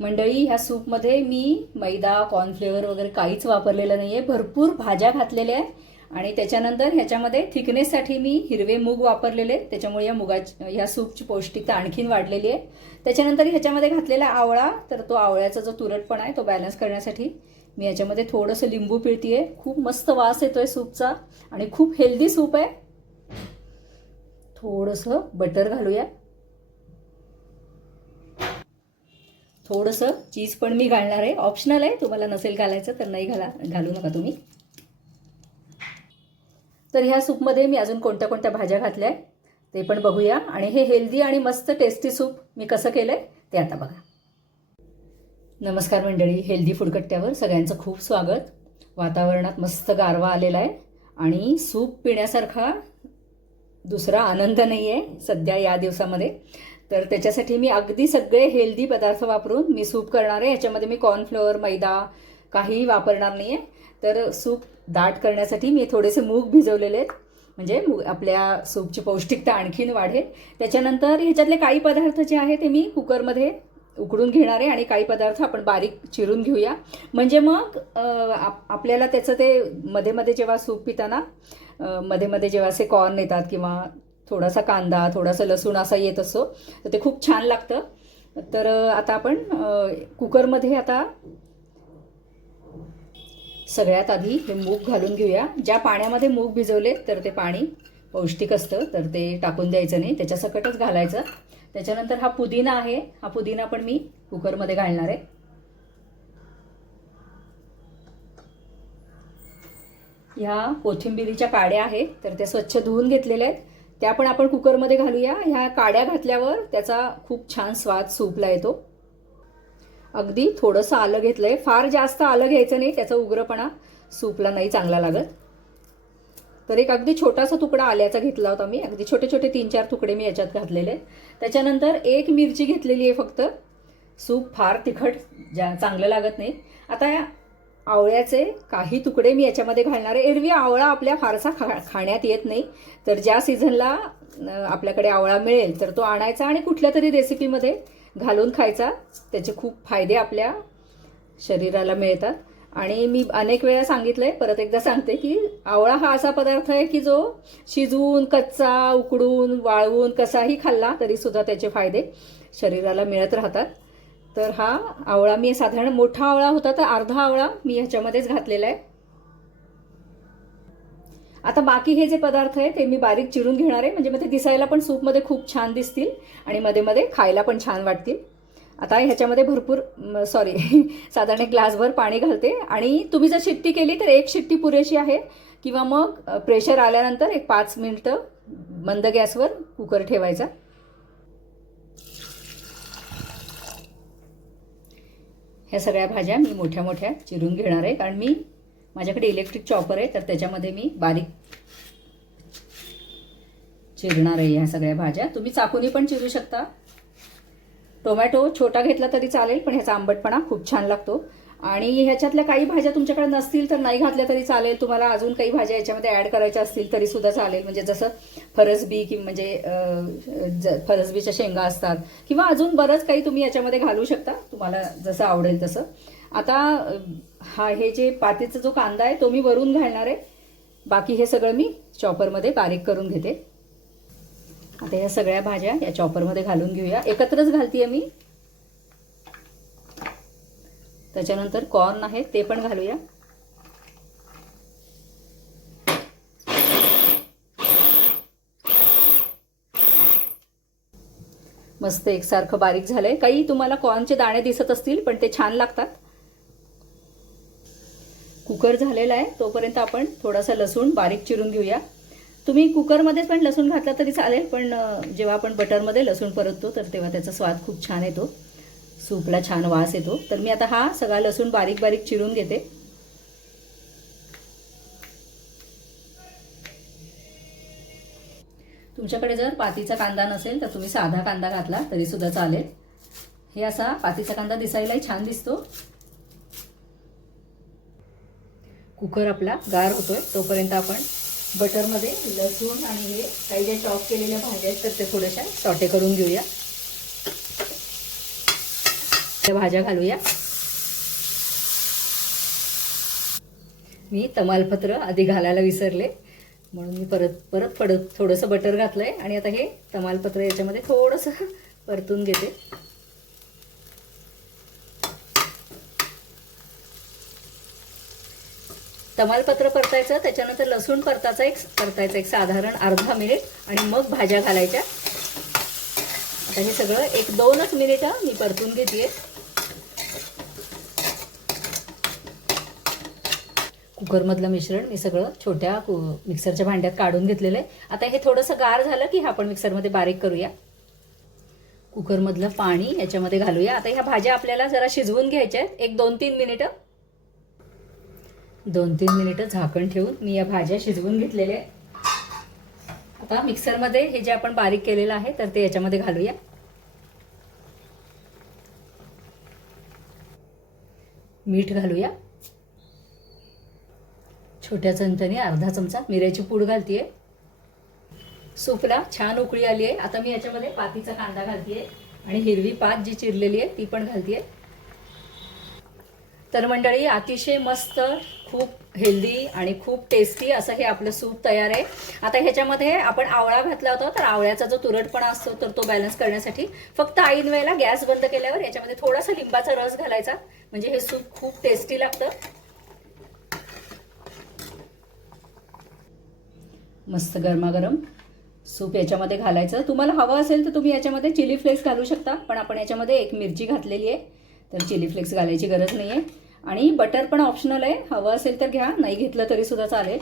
मंडळी ह्या सूपमध्ये मी मैदा कॉर्नफ्लेवर वगैरे काहीच वापरलेलं नाही आहे भरपूर भाज्या घातलेल्या आहेत. आणि त्याच्यानंतर ह्याच्यामध्ये थिकनेससाठी मी हिरवे मूग वापरलेले त्याच्यामुळे या मुगाची ह्या सूपची पौष्टिकता आणखीन वाढलेली आहे. त्याच्यानंतर ह्याच्यामध्ये घातलेला आवळा तर तो आवळ्याचा जो तुरटपणा आहे तो बॅलन्स करण्यासाठी मी याच्यामध्ये थोडंसं लिंबू पिळतीये. खूप मस्त वास येतोय सूपचा आणि खूप हेल्दी सूप आहे. थोडंसं बटर घालूया. थोडंसं चीज पण मी घालणार आहे. ऑप्शनल आहे. तुम्हाला नसेल घालायचं तर नाही घाला घालू नका तुम्ही. तर ह्या सूपमध्ये मी अजून कोणत्या कोणत्या भाज्या घातल्या आहे ते पण बघूया. आणि हे हेल्दी आणि मस्त टेस्टी सूप मी कसं केलं आहे ते आता बघा. नमस्कार मंडळी. हेल्दी फुडकट्ट्यावर सगळ्यांचं खूप स्वागत. वातावरणात मस्त गारवा आलेला आहे. आणि सूप पिण्यासारखा दुसरा आनंद नाही आहे सध्या या दिवसामध्ये. तर त्याच्यासाठी मी अगदी सगळे हेल्दी पदार्थ वापरून मी सूप करणार आहे. याच्यामध्ये मी कॉर्नफ्लोअर मैदा काहीही वापरणार नाही आहे तर सूप दाट करण्यासाठी मी थोडेसे मूग भिजवलेले आहेत. म्हणजे मु आपल्या सूपची पौष्टिकता आणखीन वाढेल. त्याच्यानंतर ह्याच्यातले काही पदार्थ जे आहे ते मी कुकरमध्ये उकडून घेणार आहे आणि काही पदार्थ आपण बारीक चिरून घेऊया. म्हणजे मग आप- आपल्याला त्याचं ते मध्ये मध्ये जेव्हा सूप पिताना मध्ये मध्ये जेव्हा असे कॉर्न येतात किंवा थोडासा कांदा थोडासा लसूण असा येत असतो तर ते खूप छान लागतं. तर आता आपण कुकरमध्ये आता सगळ्यात आधी हे मूग घालून घेऊया. ज्या पाण्यामध्ये मूग भिजवले तर ते पाणी पौष्टिक असतं तर ते टाकून द्यायचं नाही. त्याच्यासकटच घालायचं. त्याच्यानंतर हा पुदिना आहे. हा पुदिना पण मी कुकरमध्ये घालणार आहे. ह्या कोथिंबिरीच्या काड्या आहेत तर त्या स्वच्छ धुवून घेतलेल्या आहेत. त्या पण आपण कुकरमध्ये घालूया. ह्या काड्या घातल्यावर त्याचा खूप छान स्वाद सूपला येतो. अगदी थोडंसं आलं घेतलंय. फार जास्त आलं घ्यायचं नाही. त्याचा उग्रपणा सूपला नाही चांगला लागत. तर एक अगदी छोटासा तुकडा आल्याचा घेतला होता मी. अगदी छोटे छोटे तीन चार तुकडे मी याच्यात घातलेले. आहेत. त्याच्यानंतर एक मिरची घेतलेली आहे फक्त. सूप फार तिखट जा चांगलं लागत नाही. आता आवळ्याचे काही तुकडे मी याच्यामध्ये घालणार आहे. एरवी आवळा आपल्या फारसा खा खाण्यात येत नाही. तर ज्या सीझनला आपल्याकडे आवळा मिळेल तर तो आणायचा आणि कुठल्या तरी रेसिपीमध्ये घालून खायचा. त्याचे खूप फायदे आपल्या शरीराला मिळतात. आणि मी अनेक वेळा सांगितलं आहे परत एकदा सांगते की आवळा हा असा पदार्थ आहे की जो शिजवून कच्चा उकडून वाळवून कसाही खाल्ला तरीसुद्धा त्याचे फायदे शरीराला मिळत राहतात. तर हा आवळा मी साधारण मोठा आवळा होता तर अर्धा आवळा मी ह्याच्यामध्येच घातलेला आहे. आता बाकी हे जे पदार्थ आहे ते मी बारीक चिरून घेणार आहे. म्हणजे मग ते दिसायला पण सूपमध्ये खूप छान दिसतील आणि मध्ये मध्ये खायला पण छान वाटतील. आता ह्याच्यामध्ये भरपूर सॉरी साधारण एक ग्लासभर पाणी घालते. आणि तुम्ही जर शिट्टी केली तर एक शिट्टी पुरेशी आहे. किंवा मग प्रेशर आल्यानंतर एक पाच मिनटं मंद गॅसवर कुकर ठेवायचा. ह्या सगळ्या भाज्या मी मोठ्या मोठ्या चिरून घेणार आहे. कारण मी माझ्याकडे इलेक्ट्रिक चॉपर आहे तर त्याच्यामध्ये मी बारीक चिरणार आहे ह्या सगळ्या भाज्या. तुम्ही चाकूनी पण चिरू शकता. टोमॅटो छोटा घेतला तरी चालेल पण ह्याचा आंबटपणा खूप छान लागतो. आणि ह्याच्यातल्या काही भाज्या तुमच्याकडे नसतील तर नाही घातल्या तरी चालेल. तुम्हाला अजून काही भाज्या याच्यामध्ये ॲड करायच्या असतील तरी सुद्धा चालेल. म्हणजे जसं फरसबी कि म्हणजे ज- फरसबीच्या शेंगा असतात. किंवा अजून बरंच काही तुम्ही याच्यामध्ये घालू शकता. तुम्हाला जसं आवडेल तसं. आता हा हे जे पातीचा जो कांदा आहे तो मी वरून घालणार आहे. बाकी हे सगळं मी चॉपरमध्ये बारीक करून घेते. आता या सगळ्या भाज्या या चॉपरमध्ये घालून घेऊया. एकत्रच घालतीये मी. त्याच्यानंतर कॉर्न आहे ते पण घालूया. मस्त एकसारखं बारीक झालंय. काही तुम्हाला कॉर्नचे दाणे दिसत असतील पण ते छान लागतात. कुकर झालेला आहे तोपर्यंत आपण थोडासा लसूण बारीक चिरून घेऊया. तुम्ही कुकरमध्येच पण लसूण घातला तरी चालेल पण जेव्हा आपण बटरमध्ये लसूण परततो तर तेव्हा त्याचा स्वाद खूप छान येतो. सूपला छान वास येतो. तर मी आता हा सगळा लसूण बारीक बारीक चिरून घेते. तुमच्याकडे जर पातीचा कांदा नसेल तर तुम्ही साधा कांदा घातला तरी सुद्धा चालेल. हे असा पातीचा कांदा दिसायलाही छान दिसतो. कुकर आपला गार होतोय तोपर्यंत आपण बटरमध्ये लसूण आणि हे काही ज्या चॉप केलेल्या भाज्या आहेत तर ते थोड्याशा सॉटे करून घेऊया. भाज्या घालूया. मी तमालपत्र आधी घालायला विसरले. म्हणून मी परत परत पडत थोडंसं बटर घातलं आहे आणि आता हे तमालपत्र याच्यामध्ये थोडंसं परतून घेते. तमालपत्र परतायचं त्याच्यानंतर लसूण परताचा एक परतायचा एक साधारण अर्धा मिनिट आणि मग भाज्या घालायच्या. आता हे सगळं एक दोनच मिनिटं मी परतून घेते कुकरमधलं मिश्रण मी सगळं छोट्या कु मिक्सरच्या भांड्यात काढून घेतलेलं आहे. आता हे थोडंसं गार झालं की आपण मिक्सरमध्ये बारीक करूया. कुकरमधलं पाणी याच्यामध्ये घालूया. आता ह्या भाज्या आपल्याला जरा शिजवून घ्यायच्या आहेत. एक दोन तीन मिनिटं. दोन तीन मिनिटं झाकण ठेवून मी या भाज्या शिजवून घेतलेल्या आहेत. आता मिक्सरमध्ये हे जे आपण बारीक केलेलं आहे तर ते याच्यामध्ये घालूया. मीठ घालूया. छोट्या चमच्याने अर्धा चमचा मिऱ्याची पूड घालतीये. सूपला छान उकळी आली आहे आता मी याच्यामध्ये पातीचा कांदा घालतीये आणि हिरवी पात जी चिरलेली आहे ती पण घालतीये. तर मंडळी अतिशय मस्त खूप हेल्दी आणि खूप टेस्टी असं हे आपलं सूप तयार आहे. आता ह्याच्यामध्ये आपण आवळा घातला होता तर आवळ्याचा जो तुरटपणा असतो तर तो बॅलन्स करण्यासाठी फक्त ऐन वेळेला गॅस बंद केल्यावर याच्यामध्ये थोडासा लिंबाचा रस घालायचा. म्हणजे हे सूप खूप टेस्टी लागतं. मस्त गरमागरम सूप याच्यामध्ये घालायचं. तुम्हाला हवं असेल तर तुम्ही याच्यामध्ये चिली फ्लेक्स घालू शकता पण आपण याच्यामध्ये एक मिरची घातलेली आहे तर चिली फ्लेक्स घालायची गरज नाही आहे आणि बटर पण ऑप्शनल आहे हवं असेल तर घ्या नाही घेतलं तरी सुद्धा चालेल.